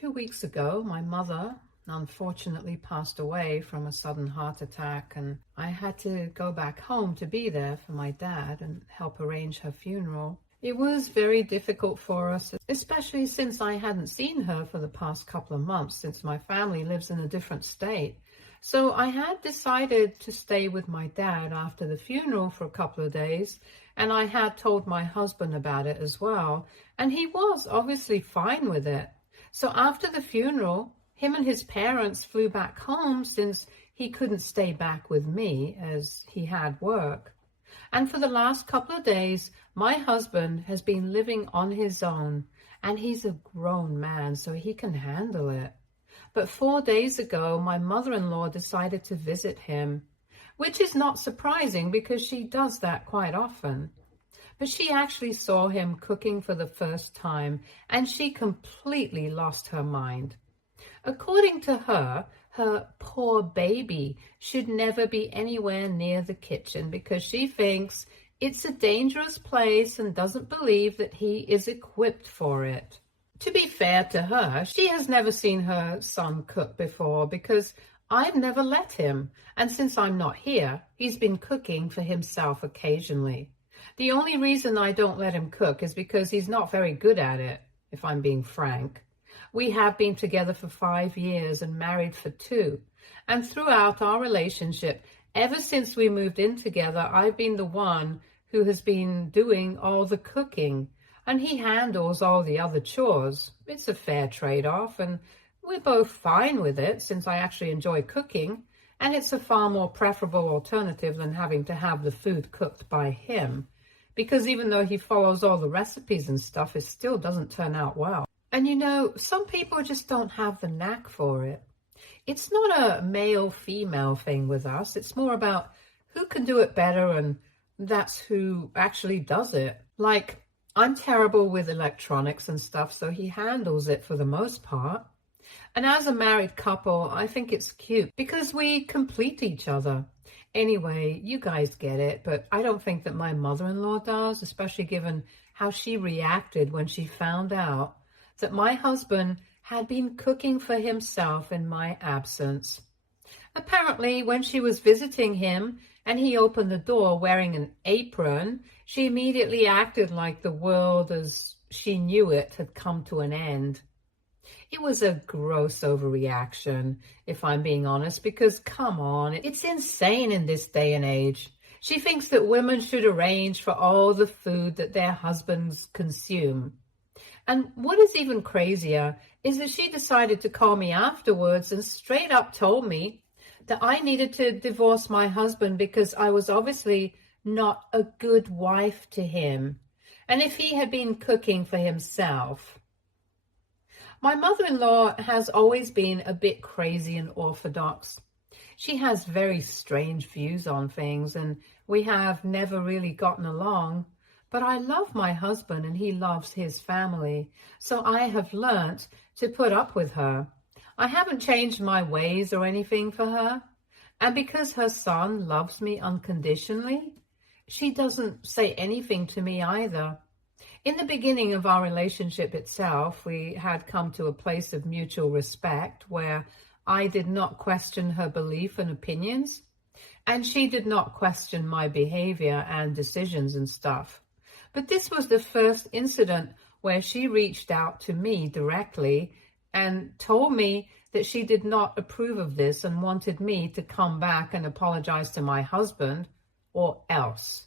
2 weeks ago, my mother unfortunately passed away from a sudden heart attack, and I had to go back home to be there for my dad and help arrange her funeral. It was very difficult for us, especially since I hadn't seen her for the past couple of months, since my family lives in a different state. So I had decided to stay with my dad after the funeral for a couple of days, and I had told my husband about it as well, and he was obviously fine with it. So after the funeral, him and his parents flew back home since he couldn't stay back with me as he had work. And for the last couple of days, my husband has been living on his own, and he's a grown man, so he can handle it. But 4 days ago, my mother-in-law decided to visit him, which is not surprising because she does that quite often. But she actually saw him cooking for the first time, and she completely lost her mind. According to her, her poor baby should never be anywhere near the kitchen because she thinks it's a dangerous place and doesn't believe that he is equipped for it. To be fair to her, she has never seen her son cook before because I've never let him, and since I'm not here, he's been cooking for himself occasionally. The only reason I don't let him cook is because he's not very good at it, if I'm being frank. We have been together for 5 years and married for 2. And throughout our relationship, ever since we moved in together, I've been the one who has been doing all the cooking. And he handles all the other chores. It's a fair trade-off, and we're both fine with it since I actually enjoy cooking. And it's a far more preferable alternative than having to have the food cooked by him. Because even though he follows all the recipes and stuff, it still doesn't turn out well. And you know, some people just don't have the knack for it. It's not a male-female thing with us. It's more about who can do it better, and that's who actually does it. Like, I'm terrible with electronics and stuff, so he handles it for the most part. And as a married couple, I think it's cute because we complete each other. Anyway, you guys get it, but I don't think that my mother-in-law does, especially given how she reacted when she found out that my husband had been cooking for himself in my absence. Apparently, when she was visiting him and he opened the door wearing an apron, she immediately acted like the world as she knew it had come to an end. It was a gross overreaction, if I'm being honest, because come on, it's insane in this day and age. She thinks that women should arrange for all the food that their husbands consume. And what is even crazier is that she decided to call me afterwards and straight up told me that I needed to divorce my husband because I was obviously not a good wife to him, and if he had been cooking for himself. My mother-in-law has always been a bit crazy and orthodox. She has very strange views on things, and we have never really gotten along. But I love my husband and he loves his family, so I have learnt to put up with her. I haven't changed my ways or anything for her. And because her son loves me unconditionally, she doesn't say anything to me either. In the beginning of our relationship itself, we had come to a place of mutual respect where I did not question her belief and opinions, and she did not question my behavior and decisions and stuff. But this was the first incident where she reached out to me directly and told me that she did not approve of this and wanted me to come back and apologize to my husband, or else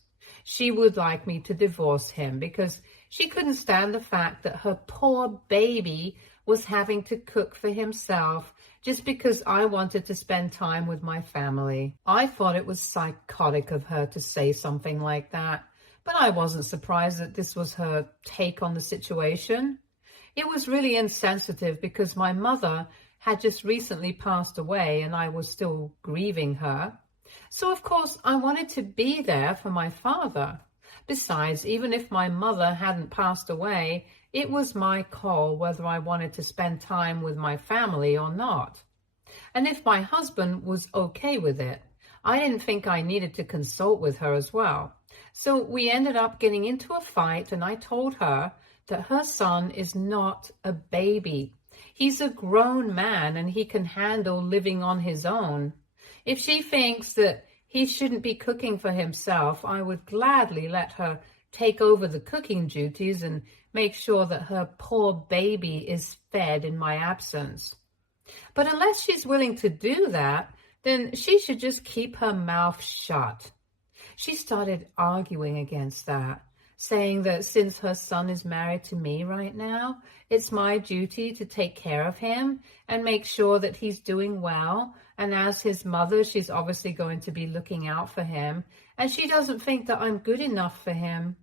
she would like me to divorce him because she couldn't stand the fact that her poor baby was having to cook for himself just because I wanted to spend time with my family. I thought it was psychotic of her to say something like that. But I wasn't surprised that this was her take on the situation. It was really insensitive because my mother had just recently passed away and I was still grieving her. So of course I wanted to be there for my father. Besides, even if my mother hadn't passed away, it was my call whether I wanted to spend time with my family or not. And if my husband was okay with it, I didn't think I needed to consult with her as well. So we ended up getting into a fight, and I told her that her son is not a baby. He's a grown man and he can handle living on his own. If she thinks that he shouldn't be cooking for himself, I would gladly let her take over the cooking duties and make sure that her poor baby is fed in my absence. But unless she's willing to do that, then she should just keep her mouth shut. She started arguing against that, saying that since her son is married to me right now, it's my duty to take care of him and make sure that he's doing well. And as his mother, she's obviously going to be looking out for him. And she doesn't think that I'm good enough for him.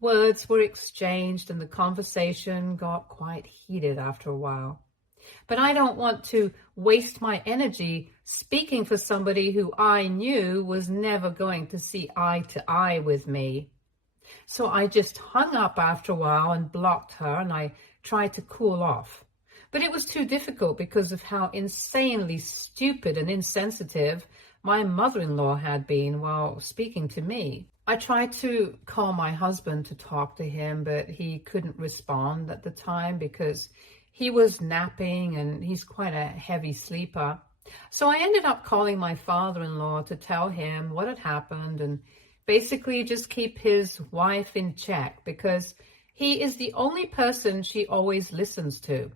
Words were exchanged and the conversation got quite heated after a while. But I don't want to waste my energy speaking for somebody who I knew was never going to see eye to eye with me. So I just hung up after a while and blocked her, and I tried to cool off. But it was too difficult because of how insanely stupid and insensitive my mother-in-law had been while speaking to me. I tried to call my husband to talk to him, but he couldn't respond at the time because he was napping and he's quite a heavy sleeper. So I ended up calling my father-in-law to tell him what had happened and basically just keep his wife in check because he is the only person she always listens to.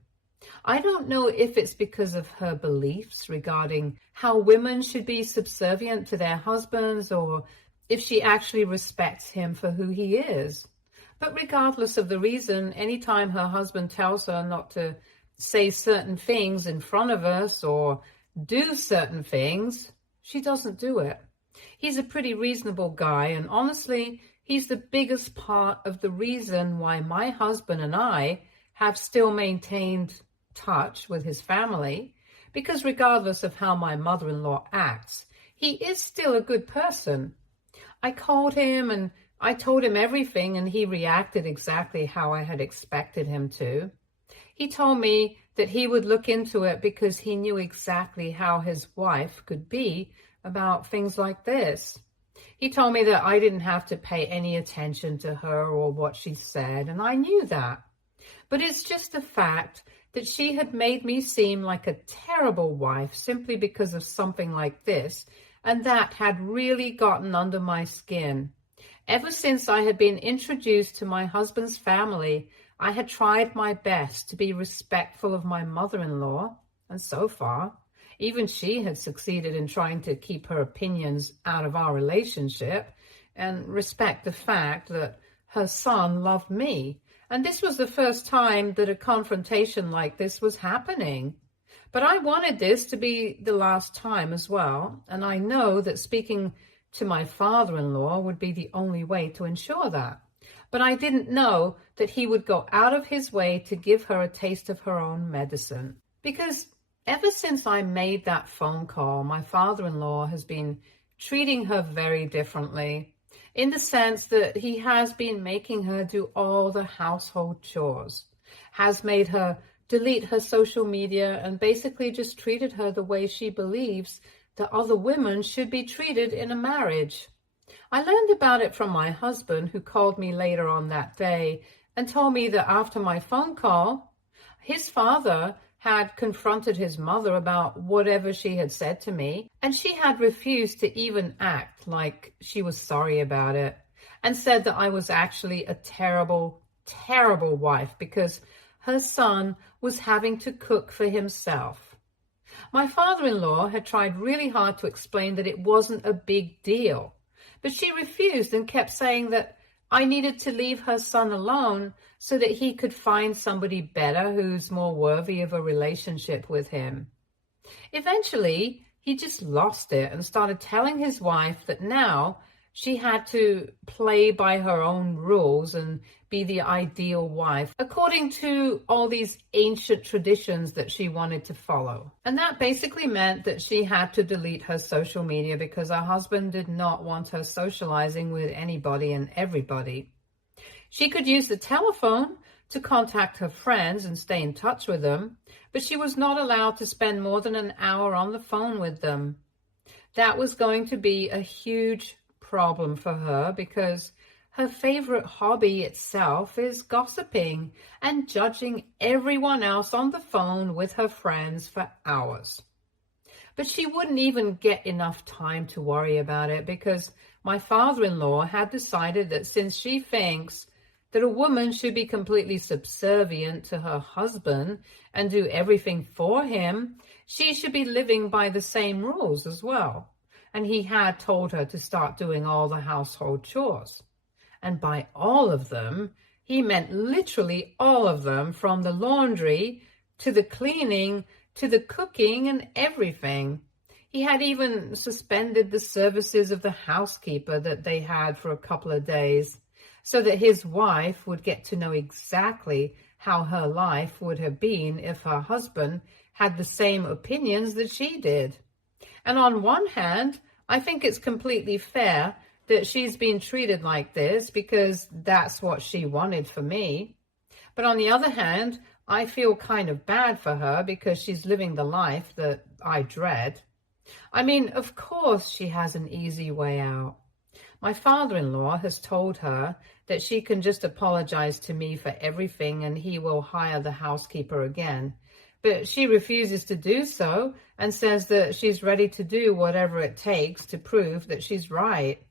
I don't know if it's because of her beliefs regarding how women should be subservient to their husbands or if she actually respects him for who he is. But regardless of the reason, anytime her husband tells her not to say certain things in front of us or do certain things, she doesn't do it. He's a pretty reasonable guy, and honestly, he's the biggest part of the reason why my husband and I have still maintained touch with his family, because regardless of how my mother-in-law acts, he is still a good person. I called him and I told him everything, and he reacted exactly how I had expected him to. He told me that he would look into it because he knew exactly how his wife could be about things like this. He told me that I didn't have to pay any attention to her or what she said, and I knew that. But it's just the fact that she had made me seem like a terrible wife simply because of something like this, and that had really gotten under my skin. Ever since I had been introduced to my husband's family, I had tried my best to be respectful of my mother-in-law, and so far, even she had succeeded in trying to keep her opinions out of our relationship and respect the fact that her son loved me. And this was the first time that a confrontation like this was happening. But I wanted this to be the last time as well, and I know that speaking to my father-in-law would be the only way to ensure that. But I didn't know that he would go out of his way to give her a taste of her own medicine. Because ever since I made that phone call, my father-in-law has been treating her very differently, in the sense that he has been making her do all the household chores, has made her delete her social media, and basically just treated her the way she believes that other women should be treated in a marriage. I learned about it from my husband, who called me later on that day and told me that after my phone call, his father had confronted his mother about whatever she had said to me, and she had refused to even act like she was sorry about it, and said that I was actually a terrible, terrible wife because her son was having to cook for himself. My father-in-law had tried really hard to explain that it wasn't a big deal, but she refused and kept saying that I needed to leave her son alone so that he could find somebody better who's more worthy of a relationship with him. Eventually, he just lost it and started telling his wife that now she had to play by her own rules and be the ideal wife, according to all these ancient traditions that she wanted to follow. And that basically meant that she had to delete her social media because her husband did not want her socializing with anybody and everybody. She could use the telephone to contact her friends and stay in touch with them, but she was not allowed to spend more than an hour on the phone with them. That was going to be a huge problem for her because Her favorite hobby itself is gossiping and judging everyone else on the phone with her friends for hours. But she wouldn't even get enough time to worry about it because my father-in-law had decided that since she thinks that a woman should be completely subservient to her husband and do everything for him, she should be living by the same rules as well. And he had told her to start doing all the household chores. And by all of them, he meant literally all of them, from the laundry to the cleaning to the cooking and everything. He had even suspended the services of the housekeeper that they had for a couple of days, so that his wife would get to know exactly how her life would have been if her husband had the same opinions that she did. And on one hand, I think it's completely fair that she's been treated like this because that's what she wanted for me. But on the other hand, I feel kind of bad for her because she's living the life that I dread. I mean, of course she has an easy way out. My father-in-law has told her that she can just apologize to me for everything and he will hire the housekeeper again. But she refuses to do so and says that she's ready to do whatever it takes to prove that she's right.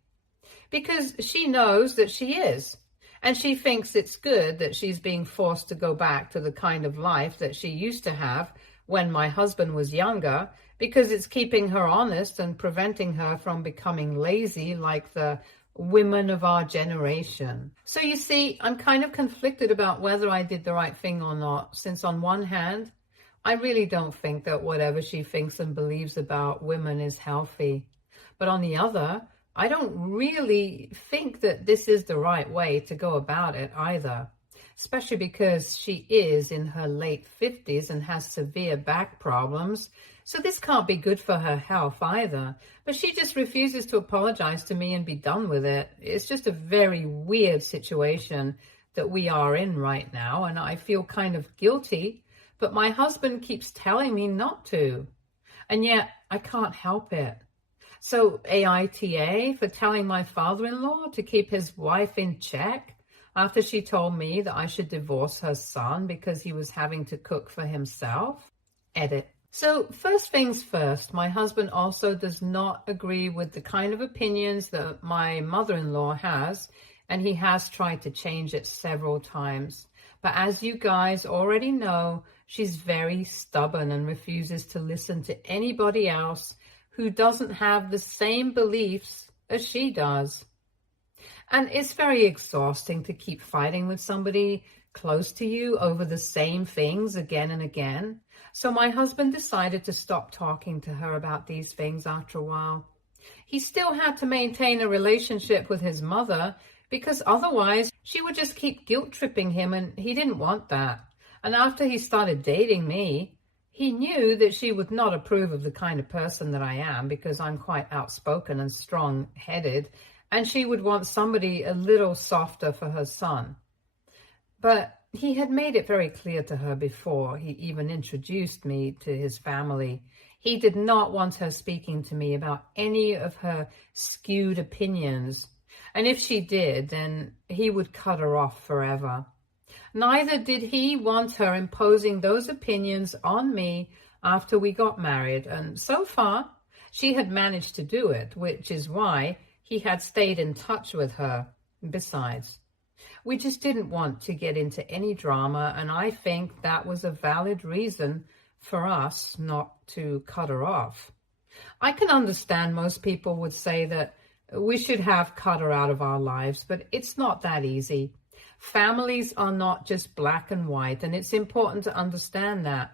Because she knows that she is. And she thinks it's good that she's being forced to go back to the kind of life that she used to have when my husband was younger, because it's keeping her honest and preventing her from becoming lazy like the women of our generation. So you see, I'm kind of conflicted about whether I did the right thing or not, since on one hand, I really don't think that whatever she thinks and believes about women is healthy. But on the other, I don't really think that this is the right way to go about it either, especially because she is in her late 50s and has severe back problems. So this can't be good for her health either. But she just refuses to apologize to me and be done with it. It's just a very weird situation that we are in right now, and I feel kind of guilty, but my husband keeps telling me not to. And yet I can't help it. So AITA for telling my father-in-law to keep his wife in check after she told me that I should divorce her son because he was having to cook for himself. Edit. So first things first, my husband also does not agree with the kind of opinions that my mother-in-law has, and he has tried to change it several times. But as you guys already know, she's very stubborn and refuses to listen to anybody else who doesn't have the same beliefs as she does. And it's very exhausting to keep fighting with somebody close to you over the same things again and again. So my husband decided to stop talking to her about these things after a while. He still had to maintain a relationship with his mother because otherwise she would just keep guilt-tripping him, and he didn't want that. And after he started dating me, he knew that she would not approve of the kind of person that I am because I'm quite outspoken and strong-headed, and she would want somebody a little softer for her son. But he had made it very clear to her before he even introduced me to his family. He did not want her speaking to me about any of her skewed opinions. And if she did, then he would cut her off forever. Neither did he want her imposing those opinions on me after we got married. And so far, she had managed to do it, which is why he had stayed in touch with her. Besides, we just didn't want to get into any drama, and I think that was a valid reason for us not to cut her off. I can understand most people would say that we should have cut her out of our lives, but it's not that easy. Families are not just black and white, and it's important to understand that.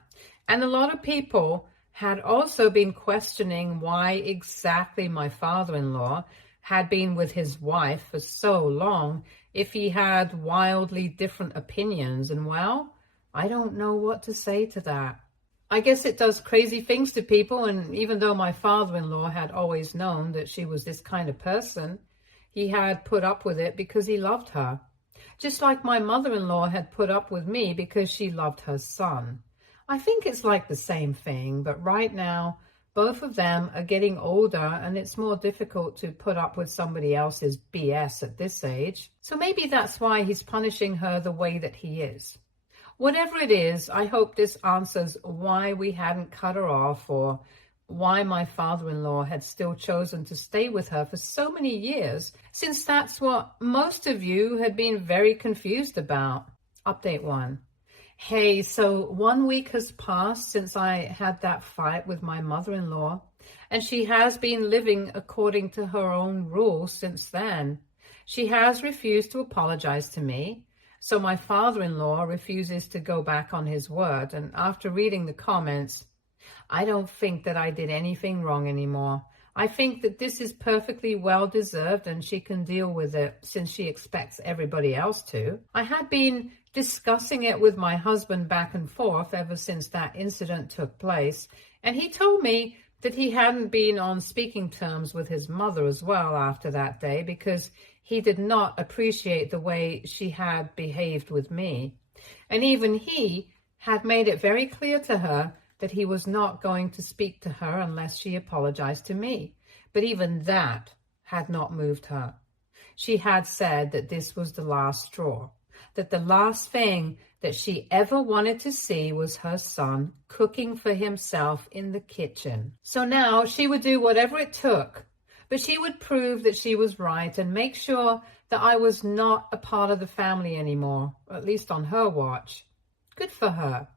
And a lot of people had also been questioning why exactly my father-in-law had been with his wife for so long if he had wildly different opinions. And well, I don't know what to say to that. I guess it does crazy things to people, and even though my father-in-law had always known that she was this kind of person, he had put up with it because he loved her. Just like my mother-in-law had put up with me because she loved her son. I think it's like the same thing, but right now, Both of them are getting older, and it's more difficult to put up with somebody else's BS at this age. So maybe that's why he's punishing her the way that he is. Whatever it is, I hope this answers why we hadn't cut her off, or why my father-in-law had still chosen to stay with her for so many years, since that's what most of you had been very confused about. Update 1. Hey, so 1 week has passed since I had that fight with my mother-in-law, and she has been living according to her own rules since then. She has refused to apologize to me, so my father-in-law refuses to go back on his word, and after reading the comments, I don't think that I did anything wrong anymore. I think that this is perfectly well-deserved and she can deal with it since she expects everybody else to. I had been discussing it with my husband back and forth ever since that incident took place, and he told me that he hadn't been on speaking terms with his mother as well after that day because he did not appreciate the way she had behaved with me. And even he had made it very clear to her that he was not going to speak to her unless she apologized to me. But even that had not moved her. She had said that this was the last straw, that the last thing that she ever wanted to see was her son cooking for himself in the kitchen. So now she would do whatever it took, but she would prove that she was right and make sure that I was not a part of the family anymore, at least on her watch. Good for her.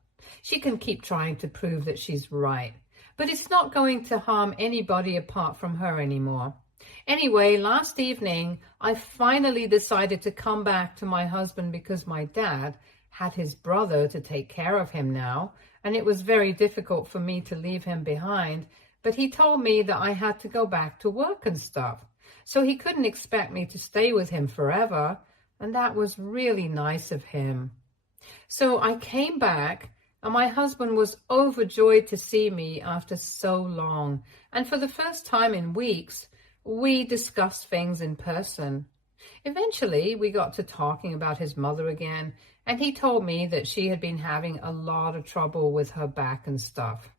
She can keep trying to prove that she's right, but it's not going to harm anybody apart from her anymore. Anyway, last evening, I finally decided to come back to my husband because my dad had his brother to take care of him now, and it was very difficult for me to leave him behind, but he told me that I had to go back to work and stuff, so he couldn't expect me to stay with him forever, and that was really nice of him. So I came back, and my husband was overjoyed to see me after so long, and for the first time in weeks, we discussed things in person. Eventually, we got to talking about his mother again, and he told me that she had been having a lot of trouble with her back and stuff.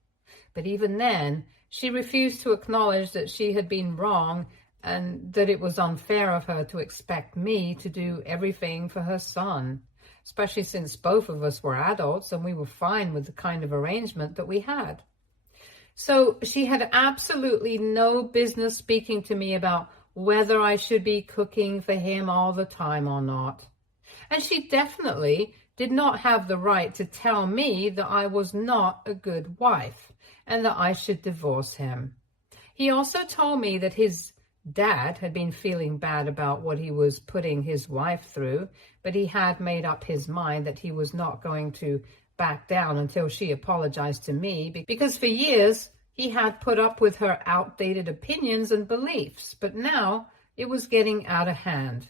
But even then, she refused to acknowledge that she had been wrong and that it was unfair of her to expect me to do everything for her son, especially since both of us were adults and we were fine with the kind of arrangement that we had. So she had absolutely no business speaking to me about whether I should be cooking for him all the time or not. And she definitely did not have the right to tell me that I was not a good wife and that I should divorce him. He also told me that his dad had been feeling bad about what he was putting his wife through, but he had made up his mind that he was not going to back down until she apologized to me, because for years he had put up with her outdated opinions and beliefs, but now it was getting out of hand.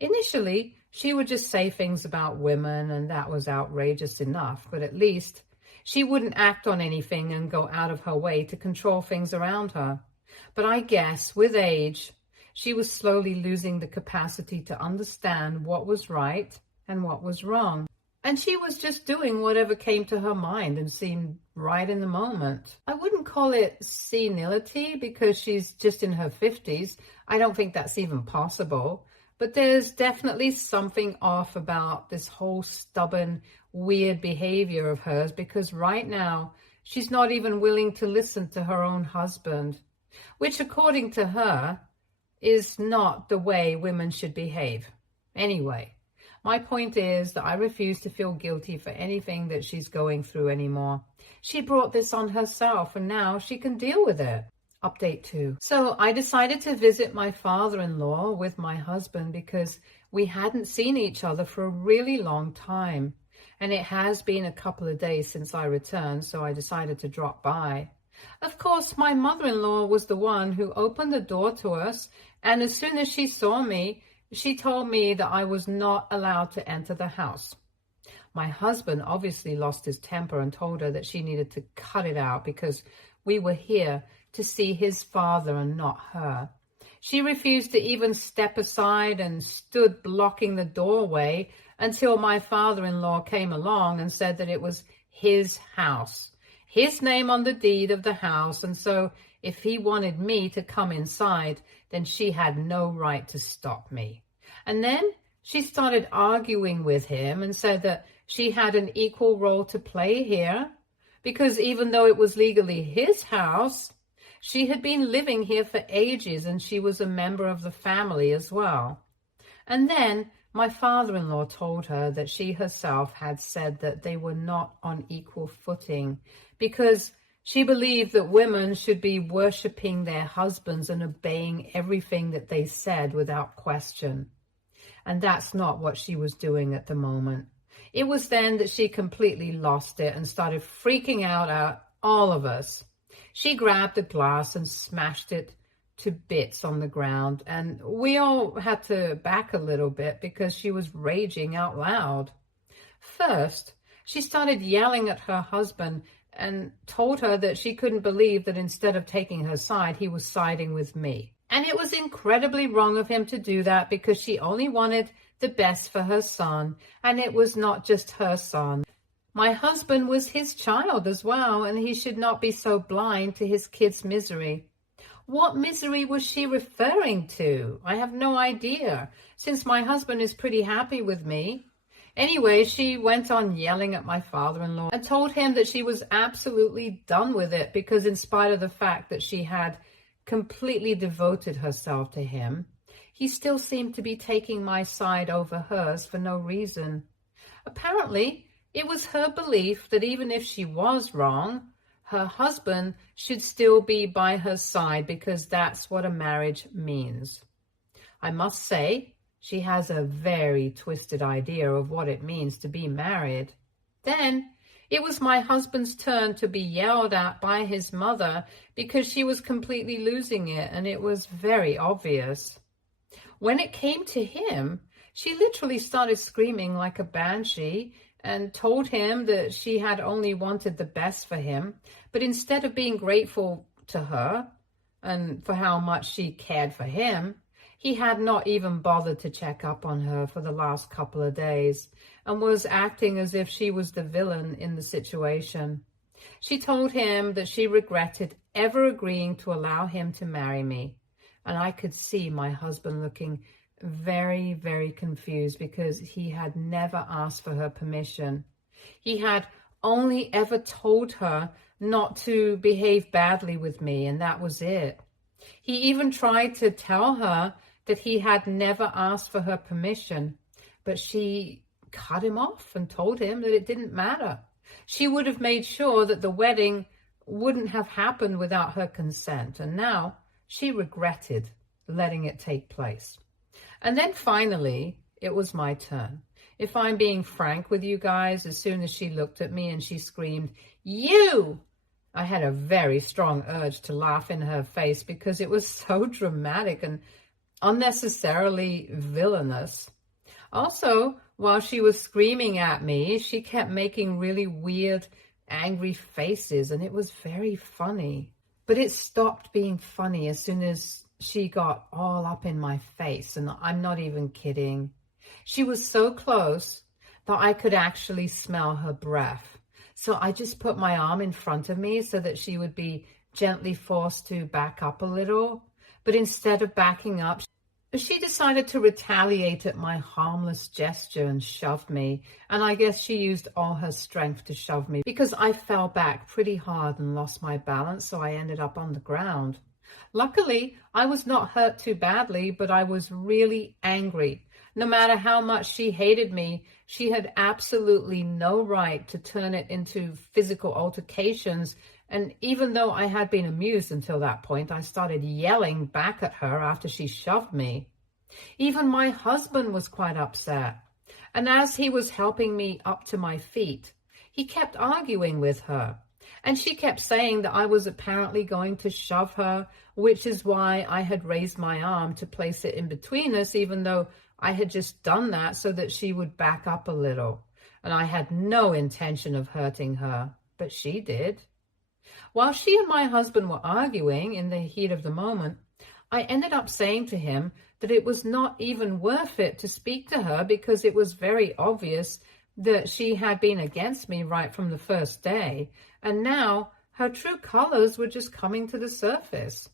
Initially, she would just say things about women, and that was outrageous enough, but at least she wouldn't act on anything and go out of her way to control things around her. But I guess with age, she was slowly losing the capacity to understand what was right and what was wrong. And she was just doing whatever came to her mind and seemed right in the moment. I wouldn't call it senility because she's just in her 50s. I don't think that's even possible. But there's definitely something off about this whole stubborn, weird behavior of hers, because right now she's not even willing to listen to her own husband, which according to her is not the way women should behave. Anyway, my point is that I refuse to feel guilty for anything that she's going through anymore. She brought this on herself and now she can deal with it. Update 2. So I decided to visit my father-in-law with my husband because we hadn't seen each other for a really long time. And it has been a couple of days since I returned, so I decided to drop by. Of course, my mother-in-law was the one who opened the door to us, and as soon as she saw me, she told me that I was not allowed to enter the house. My husband obviously lost his temper and told her that she needed to cut it out because we were here to see his father and not her. She refused to even step aside and stood blocking the doorway until my father-in-law came along and said that it was his house his name on the deed of the house, and so if he wanted me to come inside, then she had no right to stop me. And then she started arguing with him and said that she had an equal role to play here, because even though it was legally his house, she had been living here for ages and she was a member of the family as well. And then my father-in-law told her that she herself had said that they were not on equal footing because she believed that women should be worshipping their husbands and obeying everything that they said without question. And that's not what she was doing at the moment. It was then that she completely lost it and started freaking out at all of us. She grabbed a glass and smashed it to bits on the ground, and we all had to back a little bit because she was raging out loud. First, she started yelling at her husband and told her that she couldn't believe that instead of taking her side, he was siding with me. And it was incredibly wrong of him to do that because she only wanted the best for her son, and it was not just her son. My husband was his child as well, and he should not be so blind to his kid's misery. What misery was she referring to? I have no idea, since my husband is pretty happy with me. Anyway, she went on yelling at my father-in-law and told him that she was absolutely done with it because in spite of the fact that she had completely devoted herself to him, he still seemed to be taking my side over hers for no reason. Apparently, it was her belief that even if she was wrong, her husband should still be by her side because that's what a marriage means. I must say, she has a very twisted idea of what it means to be married. Then, it was my husband's turn to be yelled at by his mother because she was completely losing it, and it was very obvious. When it came to him, she literally started screaming like a banshee and told him that she had only wanted the best for him, but instead of being grateful to her and for how much she cared for him, he had not even bothered to check up on her for the last couple of days and was acting as if she was the villain in the situation. She told him that she regretted ever agreeing to allow him to marry me, and I could see my husband looking very, very confused because he had never asked for her permission. He had only ever told her not to behave badly with me, and that was it. He even tried to tell her that he had never asked for her permission, but she cut him off and told him that it didn't matter. She would have made sure that the wedding wouldn't have happened without her consent, and now she regretted letting it take place. And then finally, it was my turn. If I'm being frank with you guys, as soon as she looked at me and she screamed, "You!" I had a very strong urge to laugh in her face because it was so dramatic and unnecessarily villainous. Also, while she was screaming at me, she kept making really weird, angry faces, and it was very funny. But it stopped being funny as soon as she got all up in my face, and I'm not even kidding. She was so close that I could actually smell her breath. So I just put my arm in front of me so that she would be gently forced to back up a little. But instead of backing up, she decided to retaliate at my harmless gesture and shoved me. And I guess she used all her strength to shove me because I fell back pretty hard and lost my balance, so I ended up on the ground. Luckily, I was not hurt too badly, but I was really angry. No matter how much she hated me, she had absolutely no right to turn it into physical altercations. And even though I had been amused until that point, I started yelling back at her after she shoved me. Even my husband was quite upset. And as he was helping me up to my feet, he kept arguing with her. And she kept saying that I was apparently going to shove her, which is why I had raised my arm to place it in between us, even though I had just done that so that she would back up a little. And I had no intention of hurting her, but she did. While she and my husband were arguing in the heat of the moment, I ended up saying to him that it was not even worth it to speak to her because it was very obvious that she had been against me right from the first day, and now her true colors were just coming to the surface.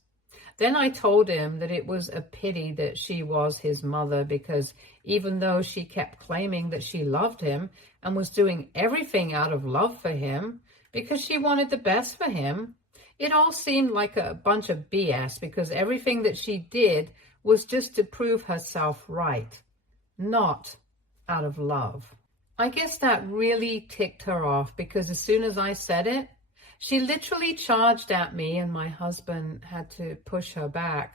Then I told him that it was a pity that she was his mother, because even though she kept claiming that she loved him and was doing everything out of love for him because she wanted the best for him, it all seemed like a bunch of BS, because everything that she did was just to prove herself right, not out of love. I guess that really ticked her off, because as soon as I said it, she literally charged at me, and my husband had to push her back.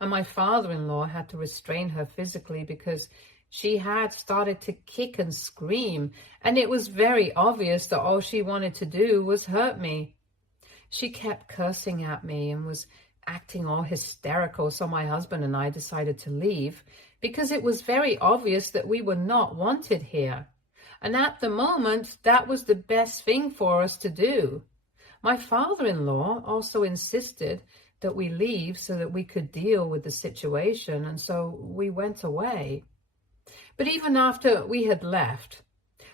And my father-in-law had to restrain her physically, because she had started to kick and scream, and it was very obvious that all she wanted to do was hurt me. She kept cursing at me and was acting all hysterical, so my husband and I decided to leave, because it was very obvious that we were not wanted here. And at the moment, that was the best thing for us to do. My father-in-law also insisted that we leave so that we could deal with the situation, and so we went away. But even after we had left,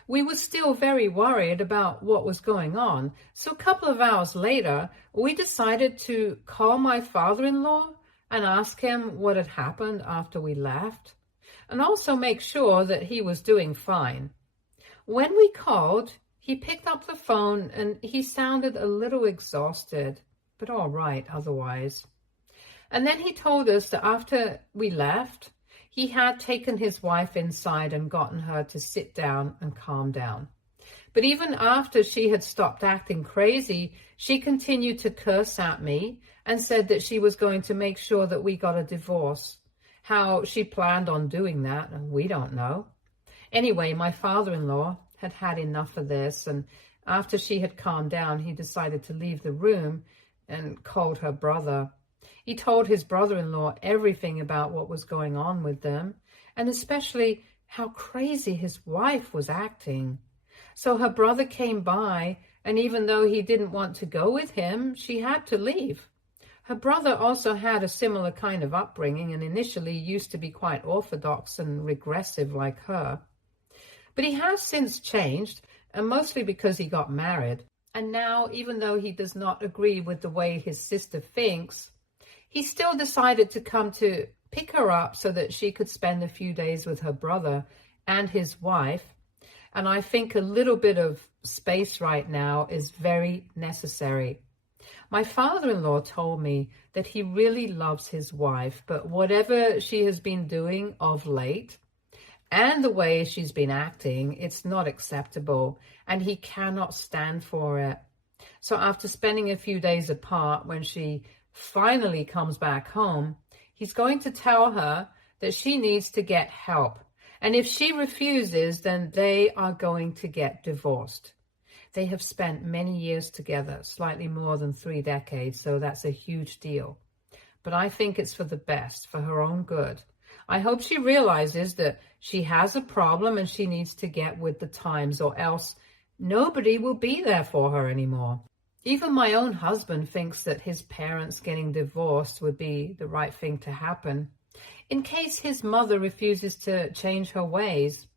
we were still very worried about what was going on. So a couple of hours later, we decided to call my father-in-law and ask him what had happened after we left, and also make sure that he was doing fine. When we called, he picked up the phone and he sounded a little exhausted, but all right otherwise. And then he told us that after we left, he had taken his wife inside and gotten her to sit down and calm down. But even after she had stopped acting crazy, she continued to curse at me and said that she was going to make sure that we got a divorce. How she planned on doing that, we don't know. Anyway, my father-in-law had had enough of this, and after she had calmed down, he decided to leave the room and called her brother. He told his brother-in-law everything about what was going on with them, and especially how crazy his wife was acting. So her brother came by, and even though he didn't want to go with him, she had to leave. Her brother also had a similar kind of upbringing, and initially used to be quite orthodox and regressive like her. But he has since changed, and mostly because he got married. And now, even though he does not agree with the way his sister thinks, he still decided to come to pick her up so that she could spend a few days with her brother and his wife. And I think a little bit of space right now is very necessary. My father-in-law told me that he really loves his wife, but whatever she has been doing of late, and the way she's been acting, it's not acceptable, and he cannot stand for it. So after spending a few days apart, when she finally comes back home, he's going to tell her that she needs to get help. And if she refuses, then they are going to get divorced. They have spent many years together, slightly more than 3 decades, so that's a huge deal. But I think it's for the best, for her own good. I hope she realizes that she has a problem and she needs to get with the times, or else nobody will be there for her anymore. Even my own husband thinks that his parents getting divorced would be the right thing to happen, in case his mother refuses to change her ways.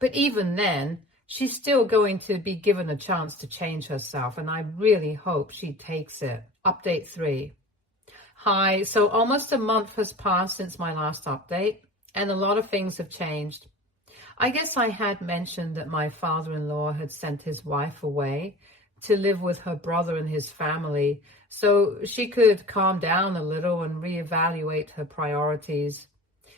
But even then, she's still going to be given a chance to change herself, and I really hope she takes it. Update 3. Hi, so almost a month has passed since my last update, and a lot of things have changed. I guess I had mentioned that my father-in-law had sent his wife away to live with her brother and his family, so she could calm down a little and reevaluate her priorities.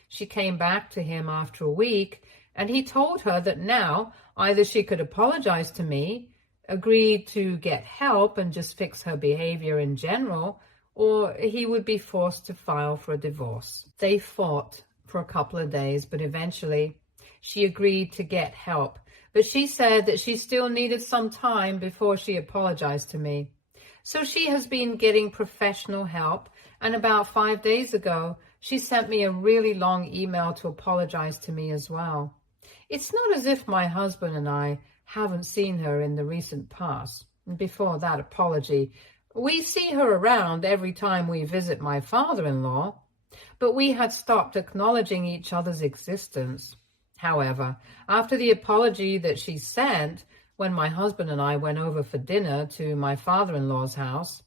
She came back to him after a week, and he told her that now either she could apologize to me, agree to get help and just fix her behavior in general, or he would be forced to file for a divorce. They fought for a couple of days, but eventually she agreed to get help. But she said that she still needed some time before she apologized to me. So she has been getting professional help, and about 5 days ago, she sent me a really long email to apologize to me as well. It's not as if my husband and I haven't seen her in the recent past. Before that apology, we see her around every time we visit my father-in-law, but we had stopped acknowledging each other's existence. However, after the apology that she sent when my husband and I went over for dinner to my father-in-law's house,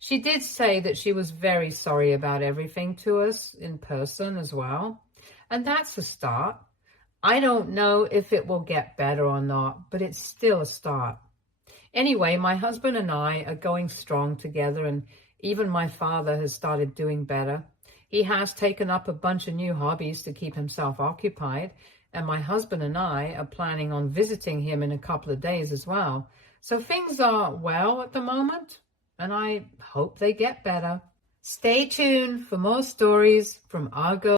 she did say that she was very sorry about everything to us in person as well. And that's a start. I don't know if it will get better or not, but it's still a start. Anyway, my husband and I are going strong together, and even my father has started doing better. He has taken up a bunch of new hobbies to keep himself occupied, and my husband and I are planning on visiting him in a couple of days as well. So things are well at the moment, and I hope they get better. Stay tuned for more stories from our girl.